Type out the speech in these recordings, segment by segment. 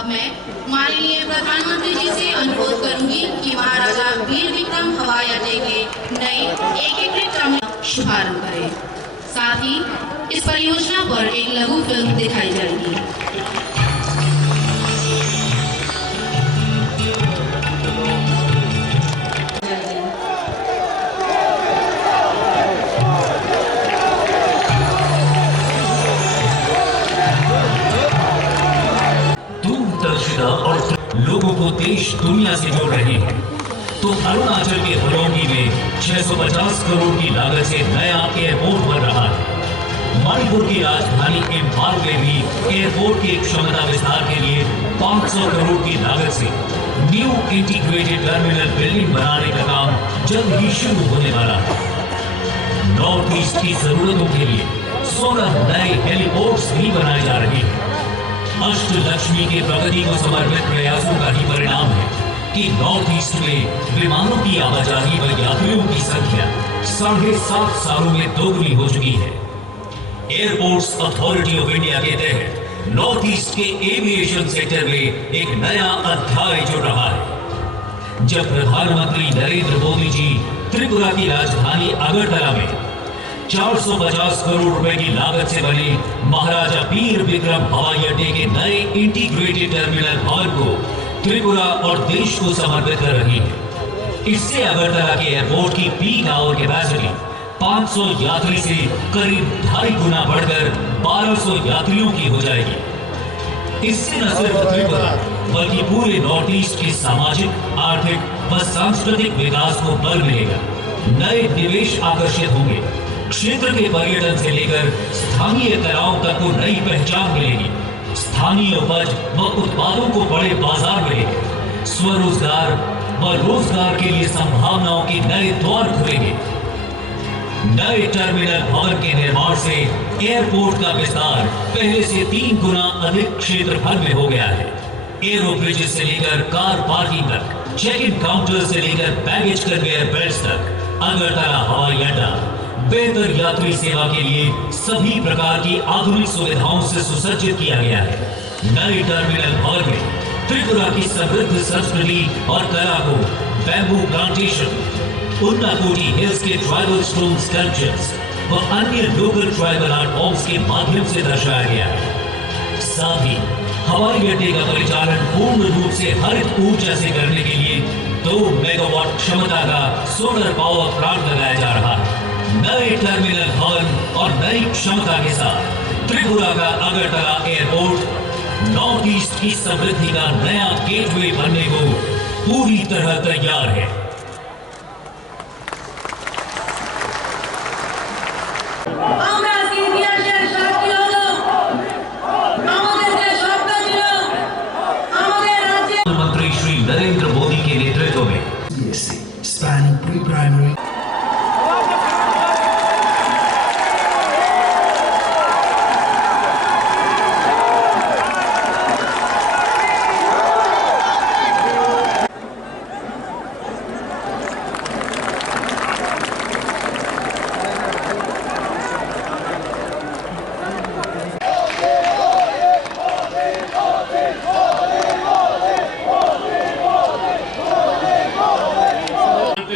अब मैं माननीय प्रधानमंत्री जी से अनुरोध करूंगी कि महाराजा वीर विक्रम हवाई अड्डे के नए एकीकृत टर्मिनल शुभारंभ करें। साथ ही इस परियोजना पर एक लघु फिल्म दिखाई जाएगी। दूरदर्शिता और लोगों को देश दुनिया से जोड़ रहे हैं, तो अरुणाचल के हरोंगी में 650 करोड़ की लागत से नया एयरपोर्ट बन रहा है। मणिपुर की राजधानी इम्फाल में भी एयरपोर्ट के क्षमता विस्तार के लिए 500 करोड़ की लागत से न्यू इंटीग्रेटेड टर्मिनल बिल्डिंग बनाने का काम जल्द ही शुरू होने वाला है। नॉर्थ ईस्ट की जरूरतों के लिए 16 नए हेलीपोर्ट्स भी बनाए जा रहे हैं। अष्टलक्ष्मी के प्रगति को समर्पित प्रयासों का ही परिणाम है कि नॉर्थ ईस्ट में विमानों की आवाजाही व यात्रियों की संख्या 7.5 सालों में दोगुनी हो चुकी है। एयरपोर्ट्स अथॉरिटी ऑफ इंडिया के तहत नॉर्थ ईस्ट के एविएशन सेक्टर में एक नया अध्याय जुड़ रहा है। जब प्रधानमंत्री नरेंद्र मोदी जी त्रिपुरा की राजधानी अगरतला में 450 करोड़ रुपए की लागत से बने महाराजा वीर विक्रम हवाई अड्डे के नए इंटीग्रेटेड टर्मिनल भवन को त्रिपुरा और देश को समर्पित कर रही है। इससे अगरतला के एयरपोर्ट की पीक आवर कैपेसिटी 500 यात्री से करीब 2.5 गुना बढ़कर 1200 यात्रियों की हो जाएगी। इससे न सिर्फ त्रिपुरा बल्कि पूरे नॉर्थ ईस्ट के सामाजिक, आर्थिक व सांस्कृतिक विकास को बल मिलेगा। नए निवेश आकर्षित होंगे। क्षेत्र के पर्यटन से लेकर स्थानीय कलाओं तक को नई पहचान मिलेगी। स्थानीय उपज व उत्पादों को बड़े बाजार मिलेंगे। स्वरोजगार व रोजगार के लिए संभावनाओं के नए द्वार खुलेंगे। नए टर्मिनल भवन के निर्माण से एयरपोर्ट का विस्तार पहले से 3 गुना अधिक क्षेत्रफल में हो गया है। एरो ब्रिजेस से लेकर कार पार्किंग तक, चेक इन काउंटर से लेकर बैगेज कन्वेयर बेल्ट तक, अगरतला हवाई अड्डा बेहतर यात्री सेवा के लिए सभी प्रकार की आधुनिक सुविधाओं से सुसज्जित किया गया है। नए टर्मिनल भवन में त्रिपुरा की समृद्ध संस्कृति और कला को बैम्बू प्लांटेशन, उन्नाकोटी हिल्स के ट्राइबल स्टोन स्कल्पचर्स व अन्य लोकल ट्राइबल आर्ट फॉर्म्स के माध्यम से दर्शाया गया है। साथ ही हवाई अड्डे का परिचालन पूर्ण रूप से हरित ऊर्जा से करने के लिए 2 मेगावाट क्षमता का सोलर पावर प्लांट लगाया जा रहा है। नए टर्मिनल भवन और नई क्षमता के साथ त्रिपुरा का अगरतला एयरपोर्ट नॉर्थ ईस्ट की समृद्धि का नया गेटवे बनने को पूरी तरह तैयार है। प्रधानमंत्री श्री नरेंद्र मोदी के नेतृत्व में spanning pre-primary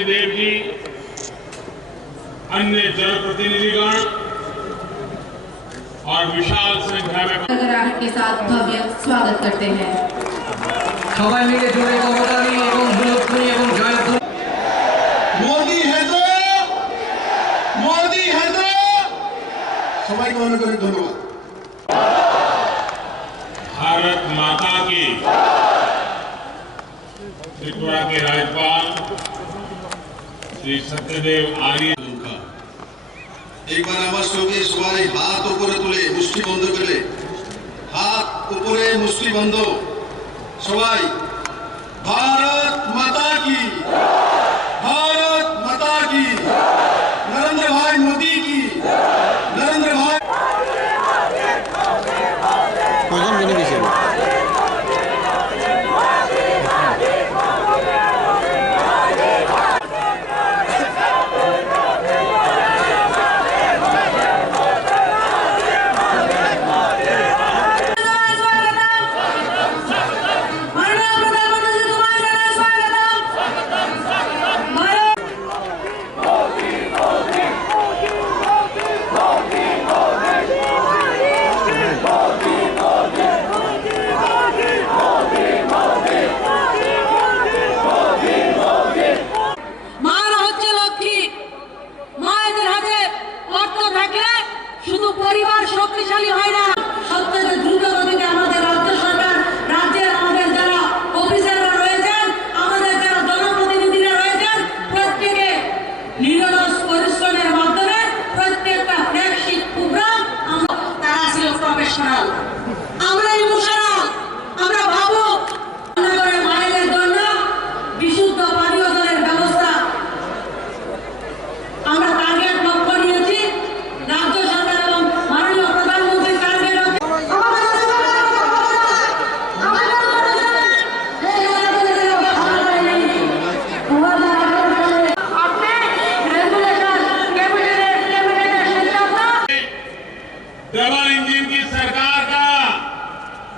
देव जी, अन्य जनप्रतिनिधिगण और विशाल संख्या में गड़गड़ाहट के साथ भव्य स्वागत करते हैं। সবাই মিলে জোরে করতালি এবং হুলস্থুলি এবং জয়ধ্বনি। मोदी है तो সবাইকে অনেক অনেক ধন্যবাদ। भारत माता की त्रिपुरा के राज्यपाल श्री सत्यदेव आर्य का एक बार আমার সঙ্গে সবাই হাত উপরে তুলে মুষ্টি বন্ধ করে হাত উপরে মুষ্টি বন্ধ সবাই भारत माता की नरेंद्र भाई मोदी की नरेंद्र भाई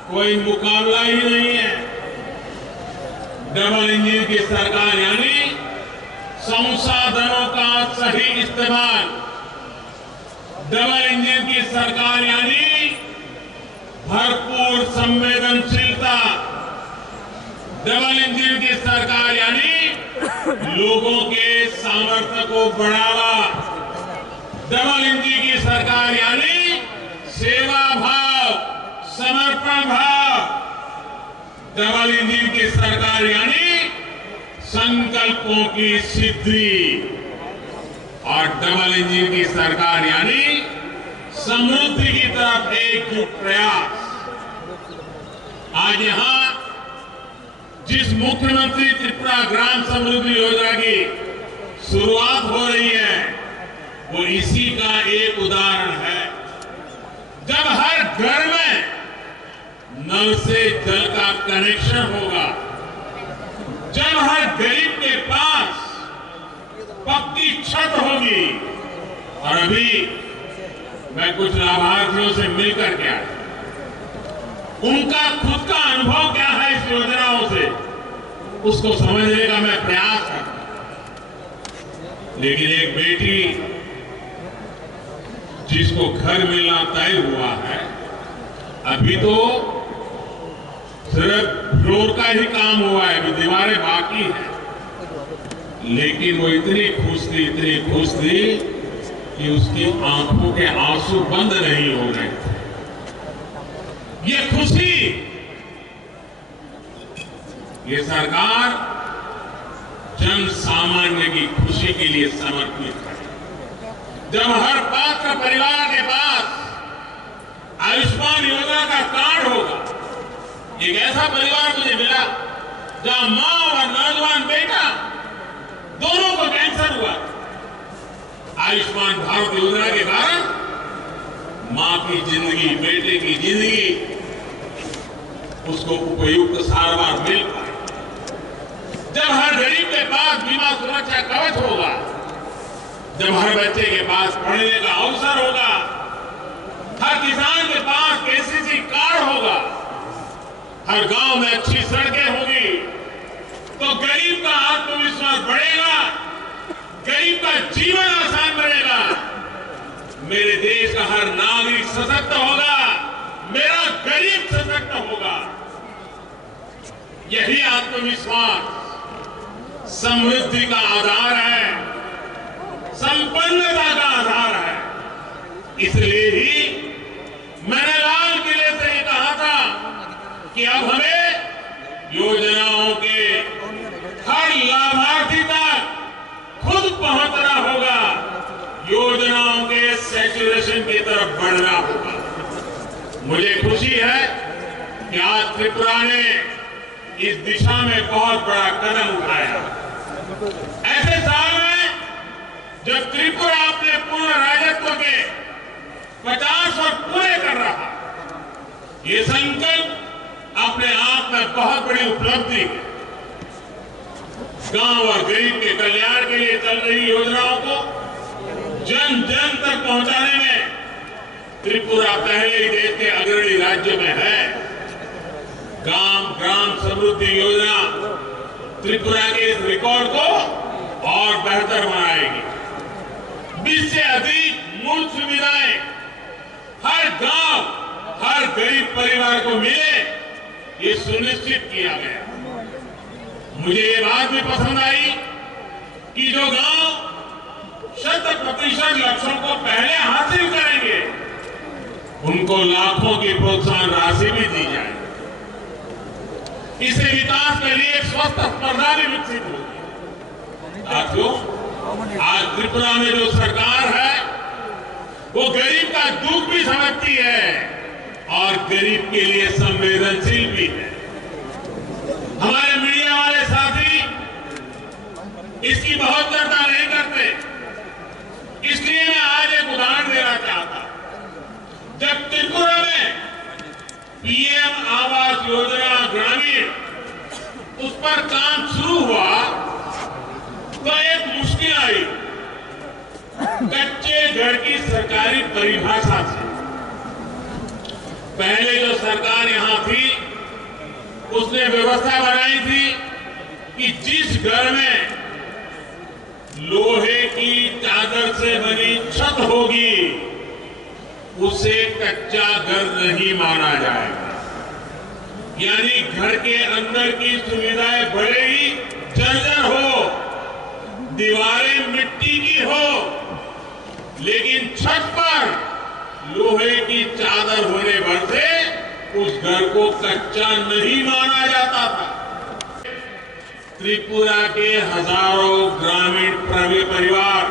कोई मुकाबला ही नहीं है। डबल इंजन की सरकार यानी संसाधनों का सही इस्तेमाल, डबल इंजन की सरकार यानी भरपूर संवेदनशीलता, डबल इंजन की सरकार यानी लोगों के सामर्थ्य को बढ़ावा, डबल इंजन की सरकार यानी सेवा भाव, समर्पण भाव, डबल इंजन की सरकार यानी संकल्पों की सिद्धि और डबल इंजन की सरकार यानी समृद्धि की तरफ एकजुट प्रयास। आज यहां जिस मुख्यमंत्री त्रिपुरा ग्राम समृद्धि योजना की शुरुआत हो रही है वो इसी का एक उदाहरण है। जब हर घर में नल से जल का कनेक्शन होगा, जब हर गरीब के पास पक्की छत होगी, और अभी मैं कुछ लाभार्थियों से मिलकर के आया, उनका खुद का अनुभव क्या है इस योजनाओं से, उसको समझने का मैं प्रयास करता हूं। लेकिन एक बेटी जिसको घर मिलना तय हुआ है, अभी तो सिर्फ फ्लोर का ही काम हुआ है, अभी दीवारें बाकी हैं, लेकिन वो इतनी खुश थी कि उसकी आंखों के आंसू बंद नहीं हो रहे थे। ये खुशी, ये सरकार जन सामान्य की खुशी के लिए समर्पित है। जब हर पात्र परिवार के पास आयुष्मान योजना का कार्ड होगा, एक ऐसा परिवार मुझे मिला जहां मां और नौजवान बेटा दोनों को कैंसर हुआ, आयुष्मान भारत योजना के कारण मां की जिंदगी, बेटे की जिंदगी, उसको उपयुक्त सारवार मिल पाए। जब हर गरीब के पास बीमा सुरक्षा कवच होगा, जब हर बच्चे के पास पढ़ने का अवसर होगा, हर किसान के पास केसीसी कार्ड होगा, हर गांव में अच्छी सड़कें होगी, तो गरीब का आत्मविश्वास बढ़ेगा, गरीब का जीवन आसान बनेगा, मेरे देश का हर नागरिक सशक्त होगा, मेरा गरीब सशक्त होगा। यही आत्मविश्वास समृद्धि का आधार है, संपन्नता का आधार है। इसलिए ही मैंने लाल किले से ही कहा था कि अब हमें योजनाओं के हर लाभार्थी तक खुद पहुंचना होगा, योजनाओं के सैचुरेशन की तरफ बढ़ना होगा। मुझे खुशी है कि आज त्रिपुरा ने इस दिशा में बहुत बड़ा कदम उठाया। ऐसे साल में जब त्रिपुरा अपने पूर्ण राजत्व के 50 वर्ष पूरे कर रहा, ये संकल्प अपने आप में बहुत बड़ी उपलब्धि है। गांव और गरीब के कल्याण के लिए चल रही योजनाओं को जन जन तक पहुंचाने में त्रिपुरा पहले ही देश के अग्रणी राज्य में है। ग्राम समृद्धि योजना त्रिपुरा के इस रिकॉर्ड को और बेहतर बनाएगी। 20 से अधिक मूल सुविधाएं हर गांव, हर गरीब परिवार को मिले, ये सुनिश्चित किया गया। मुझे ये बात भी पसंद आई कि जो गांव 100% लक्ष्यों को पहले हासिल करेंगे, उनको लाखों की प्रोत्साहन राशि भी दी जाए। इससे विकास के लिए स्वस्थ स्पर्धा भी विकसित होगी। साथियों, आज त्रिपुरा में जो सरकार है वो गरीब का दुख भी समझती है और गरीब के लिए संवेदनशील भी है। हमारे मीडिया वाले साथी इसकी बहुत चर्चा नहीं करते, इसलिए मैं आज एक उदाहरण देना चाहता। जब त्रिपुरा में पीएम आवास योजना ग्रामीण उस पर काम शुरू हुआ तो एक मुश्किल आई कच्चे घर की सरकारी परिभाषा से। पहले जो सरकार यहां थी उसने व्यवस्था बनाई थी कि जिस घर में लोहे की चादर से बनी छत होगी उसे कच्चा घर नहीं माना जाएगा। यानी घर के अंदर की सुविधाएं भले ही जर्जर हो, दीवारें मिट्टी की हो, लेकिन छत पर लोहे की चादर होने भर से उस घर को कच्चा नहीं माना जाता था। त्रिपुरा के हजारों ग्रामीण परिवार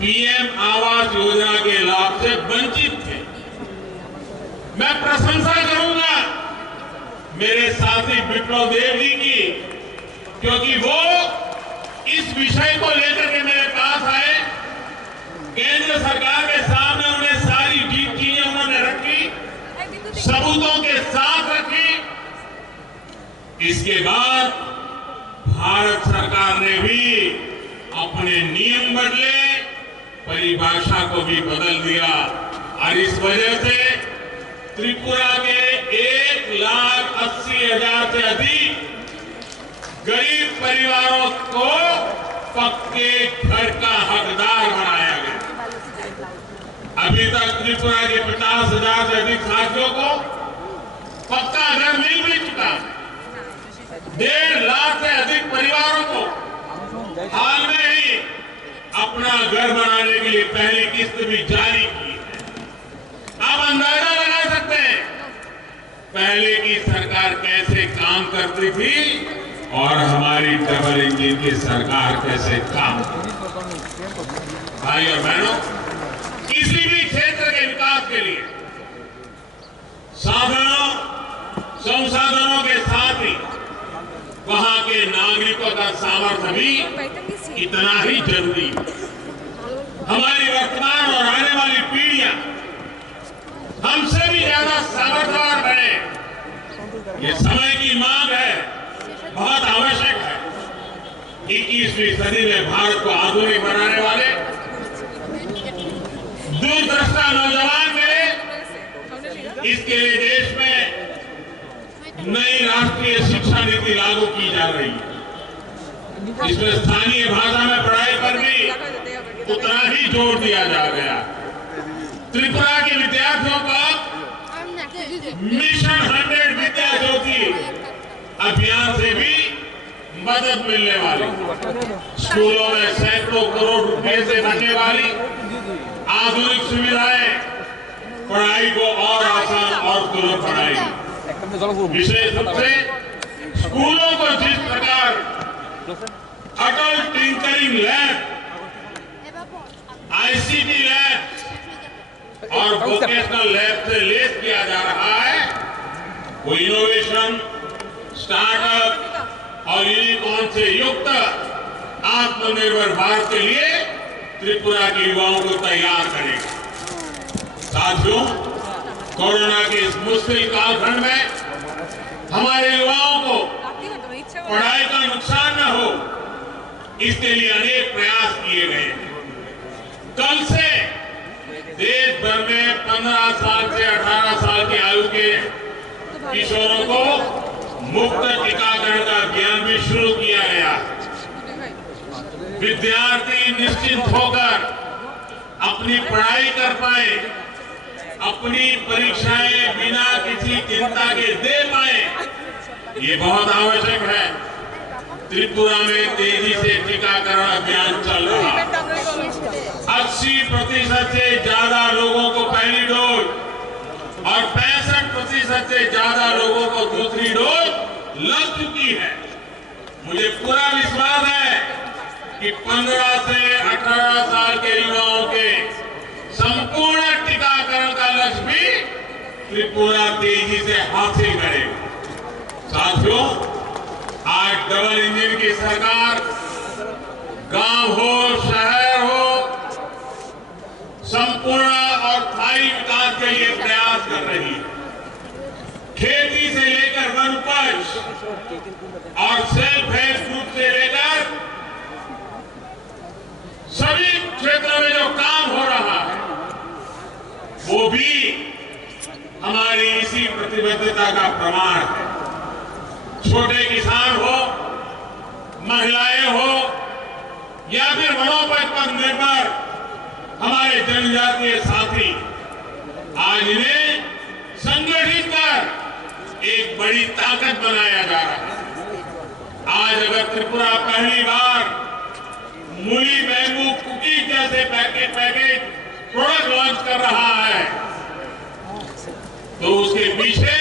पीएम आवास योजना के लाभ से वंचित थे। मैं प्रशंसा करूंगा मेरे साथी विप्लव देव जी की, क्योंकि वो इस विषय को लेकर के मेरे पास आए। केंद्र सरकार के सामने उन्हें सारी चीजें उन्होंने रखी, सबूतों के साथ रखी। इसके बाद भारत सरकार ने भी अपने नियम बदले, परिभाषा को भी बदल दिया और इस वजह से त्रिपुरा के 1,80,000 से अधिक गरीब परिवारों को पक्के घर का हकदार बनाया गया। अभी तक त्रिपुरा के 50,000 से अधिक साथियों को पक्का घर मिल भी चुका है। 1.5 लाख से अधिक परिवारों को हाल में ही अपना घर बनाने के लिए पहली किस्त भी जारी की है। आप अंदाजा लगा सकते हैं पहले की सरकार कैसे काम करती थी और हमारी डबल इंजन की सरकार कैसे काम करती थी। भाई और बहनों, किसी भी क्षेत्र के विकास के लिए साधनों संसाधनों के साथ ही वहां के नागरिकों का सामर्थ्य भी इतना ही जरूरी है। हमारी वर्तमान और आने वाली पीढ़ियां हमसे भी ज्यादा सामर्थ्यवान बने, ये समय की मांग है, बहुत आवश्यक है। 21वीं सदी में भारत को आधुनिक बनाने वाले दूरदृष्टा नौजवान मिले। इसके लिए देश में नई राष्ट्रीय शिक्षा नीति लागू की जा रही है। इसमें स्थानीय भाषा में पढ़ाई पर भी उतना ही जोर दिया जा गया। त्रिपुरा के विद्यार्थियों को मिशन 100 विद्या ज्योति अभियान से भी मदद मिलने वाली। स्कूलों में सैकड़ों करोड़ रुपए से बनने वाली आधुनिक सुविधाएं पढ़ाई को और आसान और सुलभ बनाएगी। विशेष रूप से स्कूलों को जिस प्रकार अटल टिंकरिंग लैब, आईसीटी लैब और वोकेशनल लैब से लेस किया जा रहा है, वो इनोवेशन, स्टार्टअप और यूनिकॉर्न से युक्त आत्मनिर्भर भारत के लिए त्रिपुरा के युवाओं को तैयार करेगा। साथियों, कोरोना के इस मुश्किल कालखंड में हमारे युवाओं को पढ़ाई का नुकसान न हो, इसके लिए अनेक प्रयास किए गए हैं। कल से देश भर में 15 साल से 18 साल की आयु के किशोरों को मुफ्त टीकाकरण का अभियान भी शुरू किया गया। विद्यार्थी निश्चिंत होकर अपनी पढ़ाई कर पाए, अपनी परीक्षाएं बिना किसी चिंता के दे पाए, ये बहुत आवश्यक है। त्रिपुरा में तेजी से टीकाकरण अभियान चल रहा है। 80% से ज्यादा लोगों को पहली डोज और 65% से ज्यादा लोगों को दूसरी डोज लग चुकी है। मुझे पूरा विश्वास है कि 15 से 18 साल के युवाओं के संपूर्ण टीकाकरण का लक्ष्य भी त्रिपुरा तेजी से हासिल करेगा। साथियों, आज डबल इंजन की सरकार गांव हो, शहर हो, संपूर्ण और स्थायी विकास के लिए प्रयास कर रही है। खेती से लेकर वन उपज और सेल्फ हेल्प ग्रुप से लेकर सभी क्षेत्रों में जो काम हो रहा है वो भी हमारी इसी प्रतिबद्धता का प्रमाण है। छोटे किसान हो, महिलाएं हो या फिर वनोपज पर निर्भर हमारे जनजातीय साथी, आज इन्हें संगठित कर एक बड़ी ताकत बनाया जा रहा है। आज अगर त्रिपुरा पहली बार मूली, बैम्बू, कुकीज जैसे पैकेज प्रोडक्ट लॉन्च कर रहा है तो उसके पीछे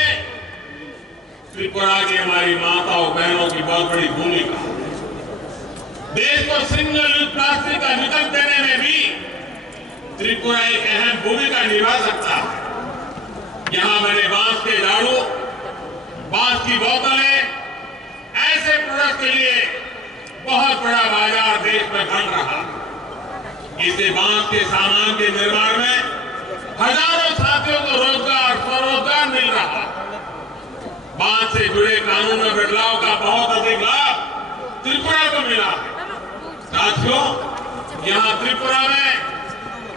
त्रिपुरा की हमारी माताओं बहनों की बहुत बड़ी भूमिका है। देश को सिंगल यूज प्लास्टिक का विकल्प देने में भी त्रिपुरा एक अहम भूमिका निभा सकता है। यहां मैंने बांस के झाड़ू, बांस की बोतलें, ऐसे प्रोडक्ट के लिए बहुत बड़ा बाजार देश में बन रहा है। इससे बांस के सामान के निर्माण में हजारों साथियों को रोजगार, स्वरोजगार मिल रहा है। बांस से जुड़े कानून में बदलाव का बहुत अधिक लाभ त्रिपुरा को मिला है। साथियों, यहाँ त्रिपुरा में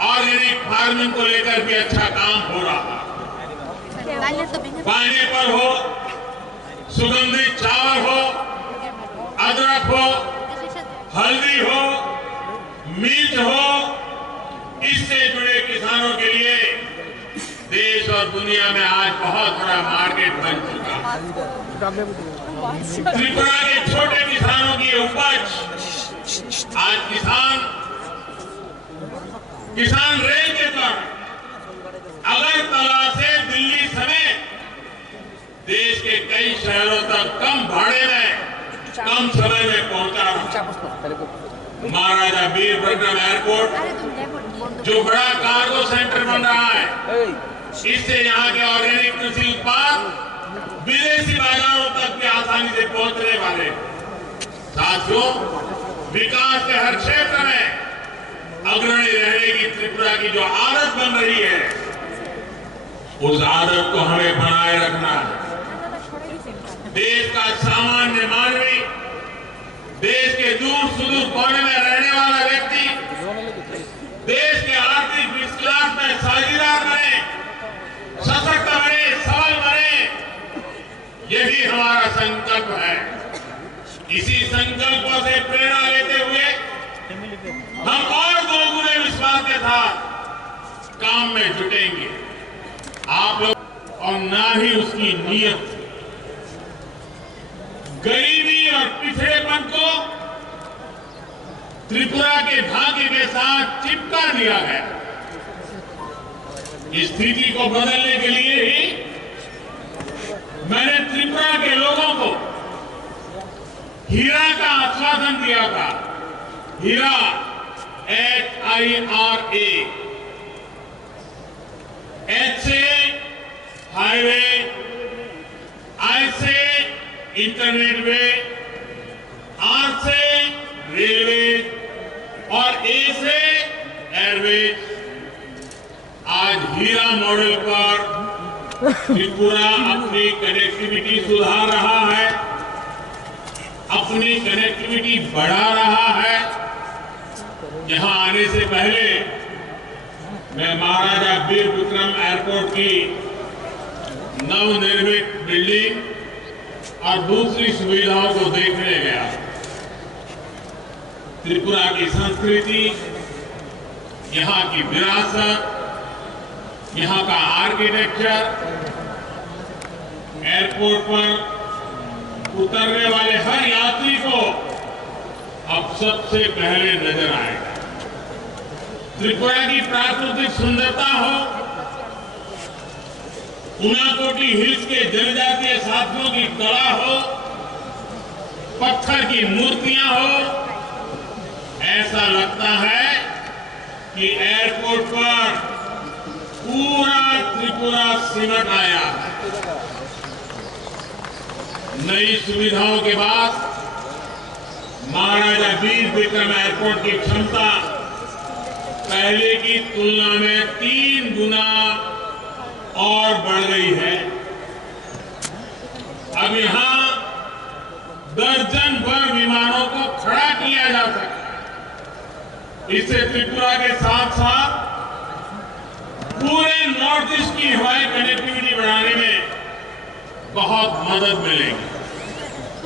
ऑर्गेनिक फार्मिंग को लेकर भी अच्छा काम हो रहा है। पाइनएप्पल हो, सुगंधित चावल हो, अदरक हो, हल्दी हो, मिर्च हो, इससे जुड़े किसानों के लिए देश और दुनिया में आज बहुत बड़ा मार्केट बन चुका है। त्रिपुरा के छोटे किसानों की उपज आज किसान रेल के पर अगरतला से दिल्ली समेत देश के कई शहरों तक कम भाड़े में, कम समय में पहुंचा रहा है। महाराजा वीर विक्रम एयरपोर्ट जो बड़ा कार्गो सेंटर बन रहा है, इससे यहाँ के ऑर्गेनिक कृषि उत्पाद विदेशी बाजारों तक भी आसानी से पहुंचने वाले। साथियों, विकास के हर क्षेत्र में अग्रणी रहने की त्रिपुरा की जो आदत बन रही है, उस आदत को हमें बनाए रखना है। देश का सामान्य मानवी, देश के दूर सुदूर कोने में रहने वाला व्यक्ति देश के आर्थिक विकास में साझेदार बने, सशक्त बने, सबल बने, यही हमारा संकल्प है। इसी संकल्पों से प्रेरणा लेते हुए हम और दोगुने विश्वास के साथ काम में जुटेंगे। आप लोग और ना ही उसकी नीयत, गरीबी और पिछड़ेपन को त्रिपुरा के भाग्य के साथ चिपका दिया गया। इस स्थिति को बदलने के लिए ही मैंने त्रिपुरा के लोगों को हीरा का आश्वासन दिया था। हीरा, HIRA, H से हाईवे, I से इंटरनेट वे, R से रेलवे और A से एयरवेज। आज हीरा मॉडल पर त्रिपुरा अपनी कनेक्टिविटी सुधार रहा है, अपनी कनेक्टिविटी बढ़ा रहा है। यहां आने से पहले मैं महाराजा वीर विक्रम एयरपोर्ट की नवनिर्मित बिल्डिंग और दूसरी सुविधाओं को देखने गया। त्रिपुरा की संस्कृति, यहाँ की विरासत, यहाँ का आर्किटेक्चर एयरपोर्ट पर उतरने वाले हर यात्री को अब सबसे पहले नजर आएगा। त्रिपुरा की प्राकृतिक सुंदरता हो, उनाकोटी हिल्स के जनजातीय साथियों की कला हो, पत्थर की मूर्तियां हो, ऐसा लगता है कि एयरपोर्ट पर पूरा त्रिपुरा सिमट आया है। नई सुविधाओं के बाद महाराजा वीर विक्रम एयरपोर्ट की क्षमता पहले की तुलना में 3 गुना और बढ़ गई है। अब यहां दर्जन भर विमानों को खड़ा किया जा सकता है। इससे त्रिपुरा के साथ साथ पूरे नॉर्थ ईस्ट की हवाई कनेक्टिविटी बढ़ाने में बहुत मदद मिलेगी।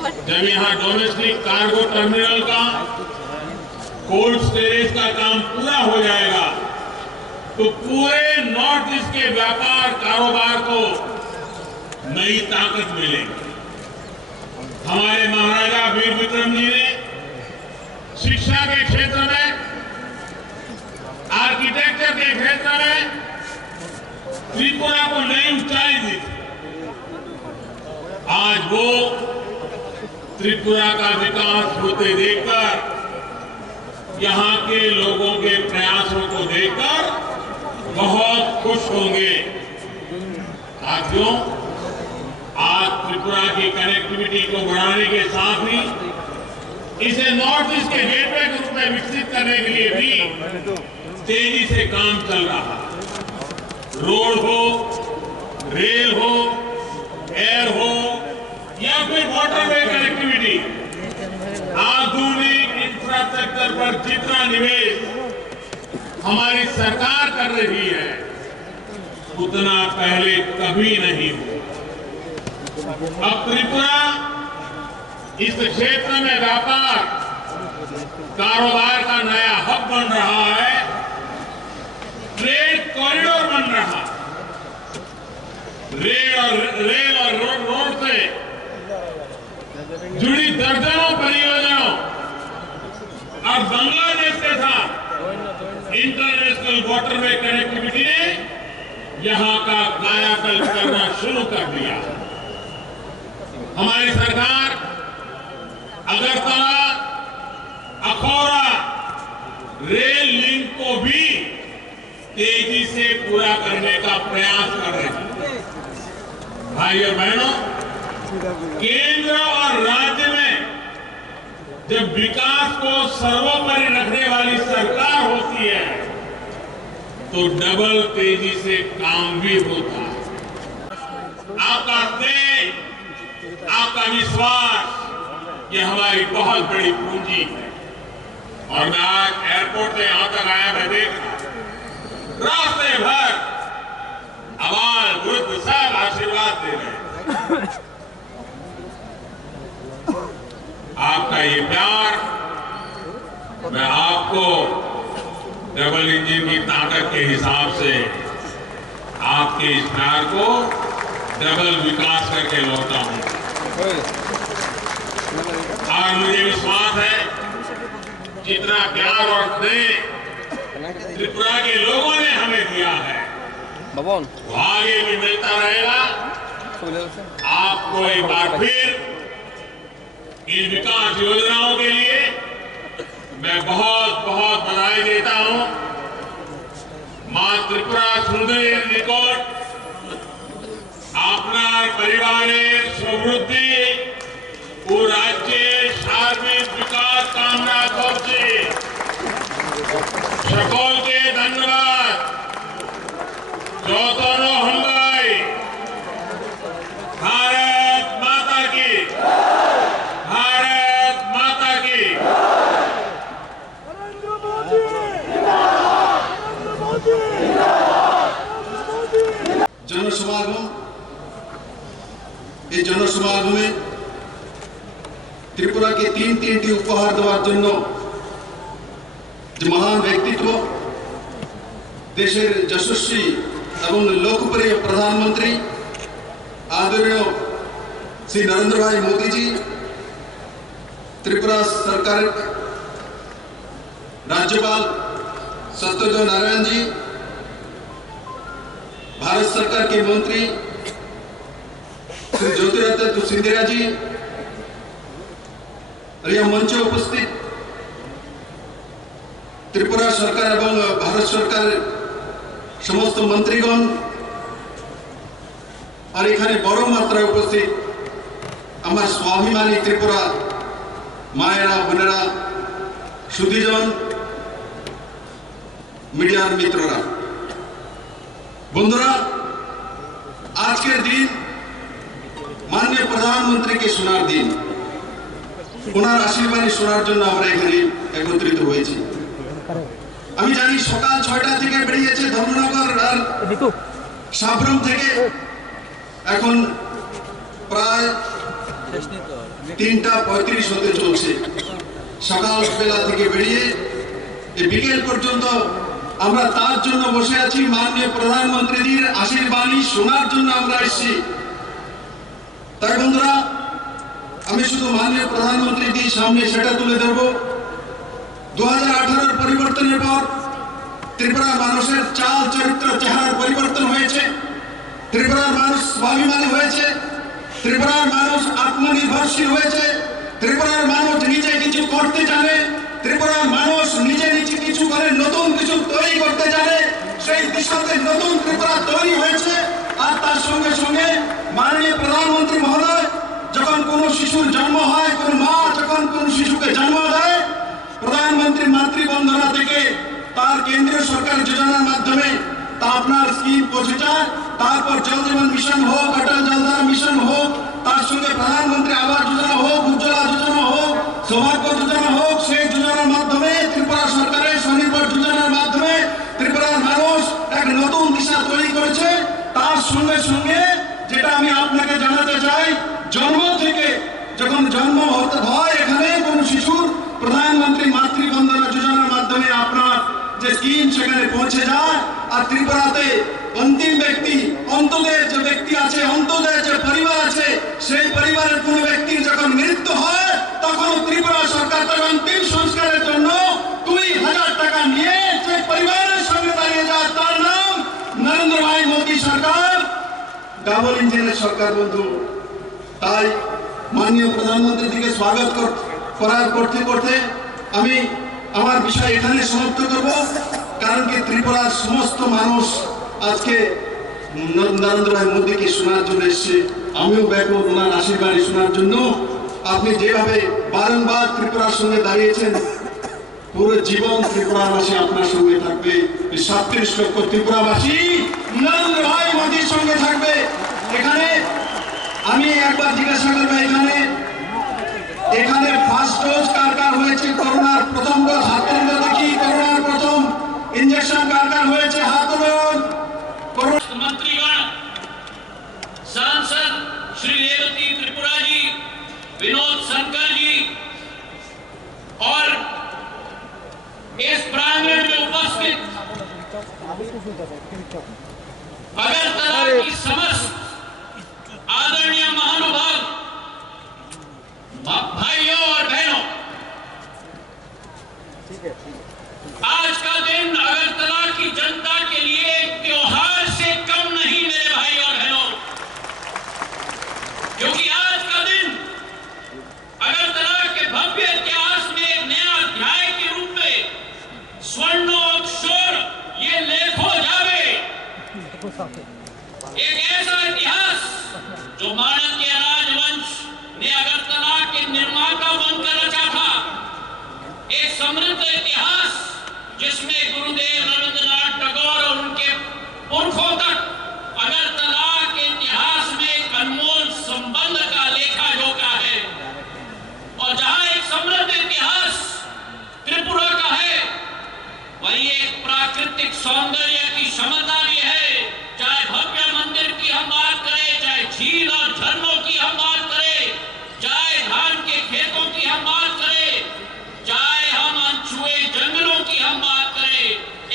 जब यहाँ डोमेस्टिक कार्गो टर्मिनल का कोल्ड स्टोरेज का काम पूरा हो जाएगा तो पूरे नॉर्थ ईस्ट के व्यापार कारोबार को नई ताकत मिलेगी। हमारे महाराजा वीर विक्रम जी ने शिक्षा के क्षेत्र में, आर्किटेक्चर के क्षेत्र में त्रिपुरा को नई ऊंचाई दी थी। आज वो त्रिपुरा का विकास होते देखकर, यहाँ के लोगों के प्रयासों को देखकर बहुत खुश होंगे। साथियों, आज त्रिपुरा की कनेक्टिविटी को बढ़ाने के साथ ही इसे नॉर्थ ईस्ट के गेटवे के रूप में विकसित करने के लिए भी तेजी से काम चल रहा है। रोड हो, रेल हो, एयर हो या फिर वाटरवे कनेक्टिविटी, आधुनिक इंफ्रास्ट्रक्चर पर जितना निवेश हमारी सरकार कर रही है उतना पहले कभी नहीं हुआ। अब त्रिपुरा इस क्षेत्र में व्यापार कारोबार का नया हब बन रहा है, ट्रेड कॉरिडोर बन रहा है। रेल और रोड से जुड़ी दर्जनों परियोजनाओं और बांग्लादेश के साथ इंटरनेशनल वाटरवे कनेक्टिविटी ने यहां का कायाकल्प करना शुरू कर दिया। हमारी सरकार अगरतला अखौरा रेल लिंक को भी तेजी से पूरा करने का प्रयास कर रही है। भाई और बहनों, केंद्र और राज्य में जब विकास को सर्वोपरि रखने वाली सरकार होती है तो डबल तेजी से काम भी होता है। आपका तेज, आपका विश्वास, ये हमारी बहुत बड़ी पूंजी है। और मैं आज एयरपोर्ट से यहां तक आया, मैं देख रहा रास्ते भर आवाज वृद्ध सब आशीर्वाद दे रहे। आपका ये प्यार मैं आपको डबल इंजन की ताकत के हिसाब से आपके इस प्यार को डबल विकास करके लौटा हूं। और मुझे विश्वास है जितना प्यार और स्नेह त्रिपुरा के लोगों ने हमें दिया है वो आगे भी मिलता रहेगा। आपको एक बार फिर इन विकास योजनाओं के लिए मैं बहुत बहुत बधाई देता हूं। मां त्रिपुरा सुंदरी निकट আপনার পরিবারের সমৃদ্ধি ও রাজ্যের সার্বিক বিকাশ কামনা করছি। সকলকে ধন্যবাদ। যতন হম্বাই। भारत माता की, भारत माता की। जनसमागम, এই জনসমাগমে ত্রিপুরাকে তিনটি উপহার দেওয়ার জন্য যে মহান ব্যক্তিত্ব, দেশের যশস্বী এবং লোকপ্রিয় প্রধানমন্ত্রী आदरणीय श्री नरेंद्र भाई मोदी जी, त्रिपुरा सरकार राज्यपाल सत्यदेव नारायण जी, भारत सरकार के मंत्री श्री ज्योतिरादित्य सिंधिया जी और यह मंच उपस्थित त्रिपुरा सरकार एवं भारत सरकार समस्त मंत्रीगण और एखाने बड़ मात्रा उपस्थित आमार स्वाभिमानी त्रिपुरा मायेरा बोनेरा सुधीजन मीडियार मित्ररा बंधुरा आज के दिन माननीय प्रधानमंत्री के शोनार दिन ओनार आशीर्बाद शोनार जन्य आमरा एखाने एकत्रित हयेछि। आमी जानी सकाल 6टा থেকে বেরিয়েছে ধর্মনগর আর সাবরুম থেকে এখন প্রায় 3:35 হতে চলছে। সকালবেলা থেকে বেরিয়ে এই বিকেল পর্যন্ত আমরা তার জন্য বসে আছি, মাননীয় প্রধানমন্ত্রীজির আশীর্বাণী শোনার জন্য আমরা এসেছি। তাই বন্ধুরা, আমি শুধু মাননীয় প্রধানমন্ত্রীজির সামনে সেটা তুলে ধরবো, 2018 পরিবর্তনের পর ত্রিপুরার মানুষের চাল চরিত্র চেহারার পরিবর্তন হয়েছে। ত্রিপুরার মানুষ স্বাভিমানী হয়েছে, ত্রিপুরার মানুষ আত্মনির্ভরশীল হয়েছে, ত্রিপুরার মানুষ নিজে কিছু করতে জানে, ত্রিপুরার মানুষ নিজে নিজে কিছু করে নতুন কিছু তৈরি করতে জানে। সেই দিশাতে নতুন ত্রিপুরা তৈরি হয়েছে। আর তার সঙ্গে সঙ্গে মাননীয় প্রধানমন্ত্রী মহোদয়, যখন কোনো শিশুর জন্ম হয়, কোন মা যখন কোন শিশুকে জন্ম দেয়, প্রধানমন্ত্রী মাতৃবন্ধনা থেকে তার কেন্দ্রীয় সরকার যোজনার মাধ্যমে তা আপনার স্কিম পৌঁছে যায়। তারপর জল জীবন মিশন হোক, অটল জলধার মিশন হোক, তার সঙ্গে প্রধানমন্ত্রী আবাস যোজনা হোক, উজ্জ্বলা যোজনা হোক, সৌভাগ্য যোজনা হোক, সেই যোজনার মাধ্যমে ত্রিপুরা সরকারের স্বনির্ভর যোজনার মাধ্যমে ত্রিপুরার মানুষ এক নতুন দিশা তৈরি করেছে। তার সঙ্গে সঙ্গে যেটা আমি আপনাকে জানাতে চাই, জন্ম থেকে যখন জন্ম হতে হয় এখানে কোন শিশুর, প্রধানমন্ত্রী মাতৃবন্ধনা যোজনার মাধ্যমে আপনার যে স্কিম সেখানে পৌঁছে যায়। আর ত্রিপুরাতে অন্তিম ব্যক্তি, অন্তদের যে ব্যক্তি আছে, অন্তদের যে পরিবার আছে, সেই পরিবারের কোন ব্যক্তির যখন মৃত্যু হয়, তখন ত্রিপুরা সরকার তার অন্তিম সংস্কারের জন্য 20,000 টাকা নিয়ে যে পরিবারের সঙ্গে দাঁড়িয়ে যায়, তার নাম নরেন্দ্র ভাই মোদী সরকার, ডাবল ইঞ্জিনের সরকার বন্ধু। তাই মাননীয় প্রধানমন্ত্রীজিকে স্বাগত করার করতে করতে আমি আমার বিষয় এখানে সমাপ্ত করব। কারণ কি, ত্রিপুরার সমস্ত মানুষ আজকে নরেন্দ্র ভাই মোদীকে শোনার জন্য এসছে। আমিও ব্যাকুল ওনার আশীর্বাদ শোনার জন্য। আপনি যেভাবে বারংবার ত্রিপুরার সঙ্গে দাঁড়িয়েছেন, পুরো জীবন ত্রিপুরাবাসী আপনার সঙ্গে থাকবে। 37 লক্ষ ত্রিপুরাবাসী নরেন্দ্র ভাই মোদীর সঙ্গে থাকবে। এখানে আমি একবার জিজ্ঞাসা করবো, এখানে ফার্স্ট ডোজ কার কার হয়েছে? করোনার প্রথম ডোজ হাত তুলে দেখি। করোনার প্রথম इंजेक्शन কার কার হয়েছে? হাত তুলুন। मंत्रीगण, सांसद श्री रेवती त्रिपुरा जी, विनोद शंकर जी और इस प्रांगण में उपस्थित अगरतला की समस्त आदरणीय महानुभाव भाइयों और बहनों, आज का दिन अगरतला की जनता के लिए एक त्योहार से कम नहीं मेरे भाई और बहनों, क्योंकि आज का दिन अगरतला के भव्य इतिहास में एक नया अध्याय के रूप में स्वर्णोक्षर ये लेखो जावे। एक ऐसा इतिहास जो माणक्य राजवंश ने अगरतला के निर्माता बनकर रचा था। एक समृद्ध इतिहास जिसमें गुरुदेव रविंद्रनाथ टैगोर और उनके पुरखों तक अगरतला के इतिहास में एक अनमोल संबंध का लेखा जोखा है। और जहां एक समृद्ध इतिहास त्रिपुरा का है, वहीं एक प्राकृतिक सौंदर्य की क्षमता भी है। चाहे भव्य मंदिर की हम बात करें, चाहे झील और झरनों की हम बात करें, चाहे धान के खेतों की हम बात करें, चाहे हम अनछुए जंगलों की हम बात करें,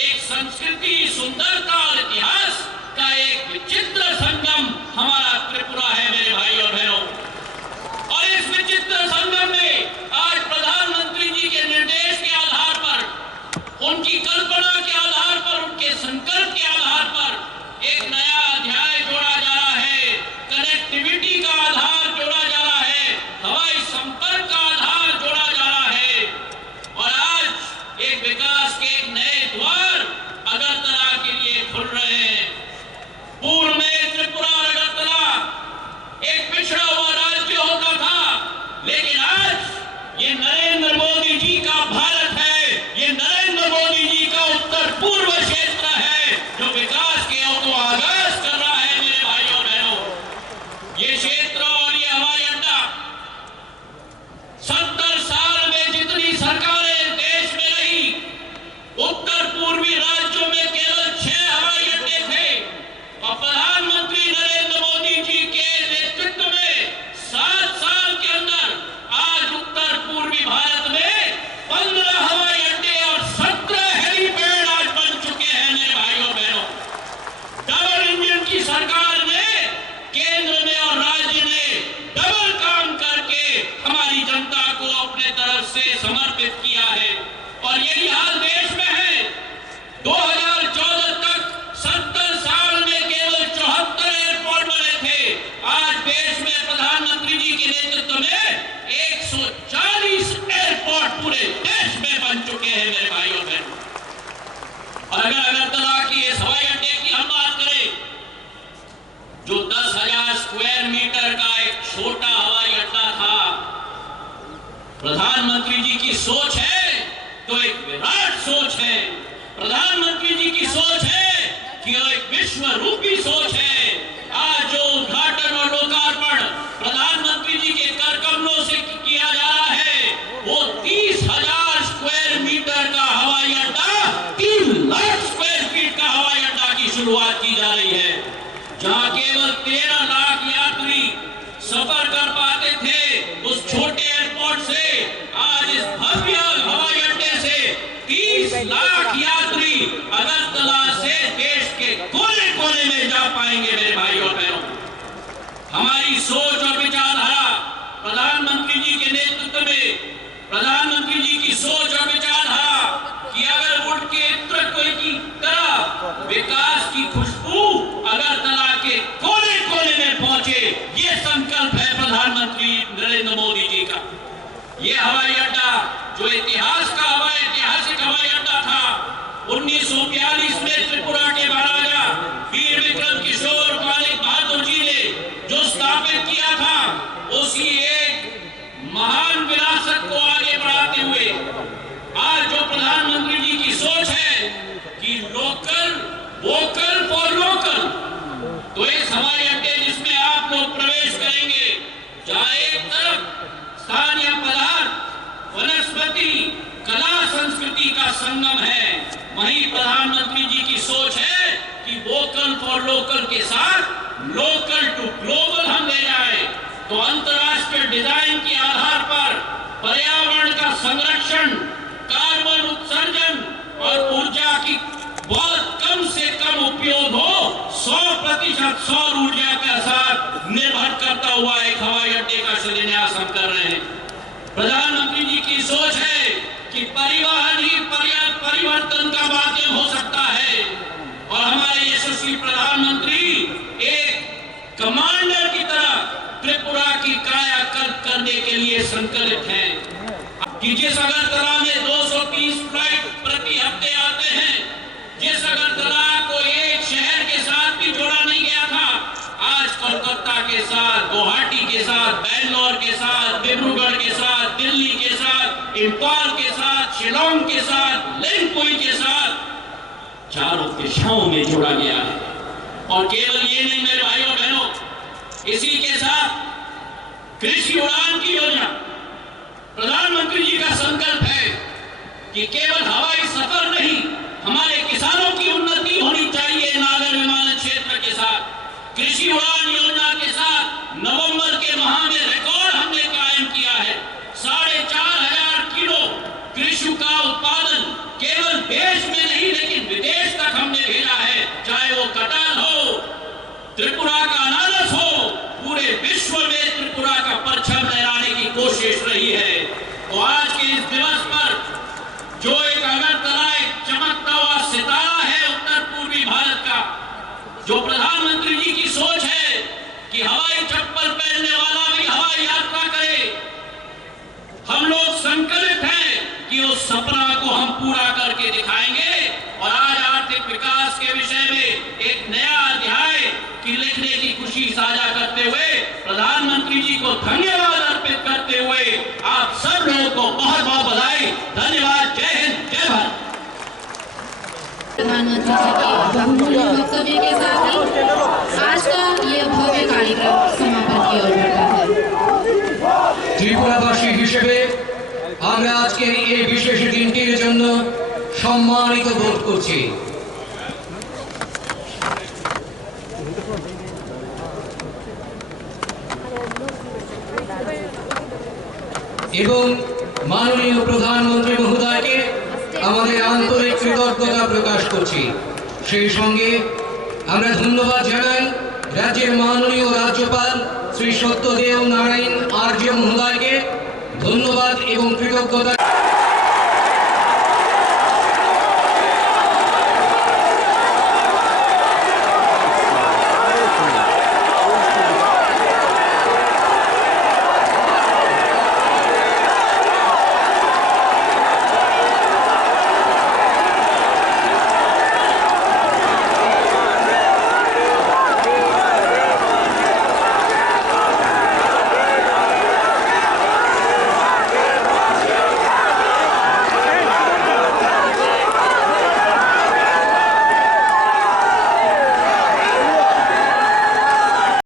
एक संस्कृति, सुंदरता और इतिहास का एक विचित्र संगम हमारा त्रिपुरा है मेरे भाई और बहनों। और इस विचित्र संगम में आज प्रधानमंत्री जी के निर्देश के आधार पर, उनकी कल्पना के आधार पर, उनके संकल्प के आधार पर एक नया अध्याय जोड़ा जा रहा है। कनेक्टिविटी का आधार जोड़ा जा रहा है, हवाई संपर्क का आधार जोड़ा जा रहा है। और आज एक विकास के एक नए द्वार अगरतला के लिए खुल रहे हैं। पूर्व में त्रिपुरा और अगरतला एक पिछड़ा हुआ राज्य होता था, लेकिन आज ये नरेंद्र मोदी जी का भारत है, ये नरेंद्र मोदी जी का उत्तर पूर्व क्षेत्र है जो विकास के को आगाज कर रहा है मेरे भाइयों और बहनों। ये क्षेत्र और ये हवाई अड्डा 70 साल में जितनी सरकारें देश में रही, उत्तर पूर्वी राज्यों में केवल 6 हवाई अड्डे थे। और प्रधानमंत्री नरेंद्र मोदी जी के नेतृत्व में 7 साल के अंदर प्रधानमंत्री जी की सोच है तो एक विराट सोच है। प्रधानमंत्री जी की सोच है कि वो एक विश्व रूपी सोच है। आज जो उद्घाटन और लोकार्पण प्रधानमंत्री जी के कर कमलों से किया जा रहा है, वो 30,000 स्क्वायर मीटर का हवाई अड्डा, 3 लाख स्क्वायर फीट का हवाई अड्डा की शुरुआत की जा रही है, जहां केवल 13 लाख यात्री सफर कर पाते थे उस छोटे एयरपोर्ट से। आज इस भव्य हवाई अड्डे से 30 लाख यात्री अगरतला से देश के कोने कोने में जा पाएंगे। मेरे भाइयों और बहनों, हमारी सोच और विचारधारा प्रधानमंत्री जी के नेतृत्व में, प्रधानमंत्री जी की सोच और विचारधारा कि अगर वुड के इत्र की तरह विकास की खुशबू अगरतला के कोने कोने में पहुंचे, ये संकल्प है प्रधानमंत्री नरेंद्र मोदी जी का। ये हवाई अड्डा जो ऐतिहासिक हवाई अड्डा था, 1942 में त्रिपुरा के महाराजा वीर विक्रम किशोर मालिक बहादुर जी ने जो स्थापित किया था, उसी एक महान विरासत को आगे बढ़ाते हुए आज जो प्रधानमंत्री जी की सोच है कि लोकल वोकल फॉर लोकल, तो इस हवाई अड्डे जिसमें आप लोग प्रवेश करेंगे, जहां एक तरफ स्थानीय पदार्थ, वनस्पति, कला, संस्कृति का संगम है, वहीं प्रधानमंत्री जी की सोच है कि वोकल फॉर लोकल के साथ लोकल टू ग्लोबल हम ले जाए। तो अंतरराष्ट्रीय डिजाइन के आधार पर पर्यावरण का संरक्षण, कार्बन उत्सर्जन और ऊर्जा की बहुत कम से कम उपयोग हो, 100% सौर ऊर्जा के साथ निर्भर करता हुआ एक हवाई अड्डे का शिलान्यास हम कर रहे हैं। प्रधानमंत्री जी की सोच है कि परिवहन ही परिवर्तन का माध्यम हो सकता है, और हमारे यशस्वी प्रधानमंत्री एक कमांडर की तरह त्रिपुरा की कायाकल्प करने के लिए संकल्पित हैं कि जिस अगरतला में 230 फ्लाइट प्रति हफ्ते आते हैं, जिस अगरतला को एक शहर के साथ भी जोड़ा नहीं गया था, आज कोलकाता के साथ, गुवाहाटी के साथ, बेंगलोर के साथ, डिब्रूगढ़ के साथ, दिल्ली के साथ, इंफाल के साथ, शिलोंग के साथ, लिंगपुई के साथ, चारों दिशाओं में जोड़ा गया है। और केवल ये नहीं मेरे भाइयों बहनों, इसी के साथ कृषि उड़ान की योजना, प्रधानमंत्री जी का संकल्प है कि केवल हवाई सफर नहीं, हमारे किसानों की उन्नति होनी चाहिए नागर विमानन क्षेत्र के साथ। कृषि उड़ान योजना के साथ नवंबर के माह में रिकॉर्ड हमने कायम किया है। 4,500 किलो कृषि का उत्पादन केवल देश में नहीं लेकिन विदेश तक हमने भेजा है। चाहे वो कटहल हो, त्रिपुरा का अनारस हो, पूरे विश्व में त्रिपुरा का परचम लहराने की कोशिश रही है। तो आज के इस दिवस पर जो एक अगरतला एक चमकता हुआ सितारा है उत्तर पूर्वी भारत का, जो प्रधानमंत्री जी की सोच है कि हवाई चप्पल पहनने वाला भी हवाई यात्रा करे, हम लोग संकल्पित हैं कि उस सपना को हम पूरा करके दिखाएंगे। और आज आर्थिक विकास के विषय में एक नया अध्याय की लिखने की खुशी साझा करते हुए प्रधानमंत्री जी को धन्यवाद अर्पित करते हुए आप सब लोगों को बहुत बहुत बधाई, धन्यवाद। जय हिंद, जय भारत। प्रधानमंत्री जी के बहुमूल्य वक्तव्य के साथ ही आज का यह भव्य कार्यक्रम समापन की ओर बढ़ता है। ত্রিপুরাবাসী হিসেবে আমরা আজকের এই বিশেষ দিনটির জন্য সম্মানিত বোধ করছি। এবং মাননীয় প্রধানমন্ত্রী মহোদয়কে আমাদের আন্তরিক কৃতজ্ঞতা প্রকাশ করছি। সেই সঙ্গে আমরা ধন্যবাদ জানাই রাজ্যের মাননীয় রাজ্যপাল শ্রী সত্যদেও নারায়ণ আর্য মহোদয়কে। ধন্যবাদ এবং কৃতজ্ঞতা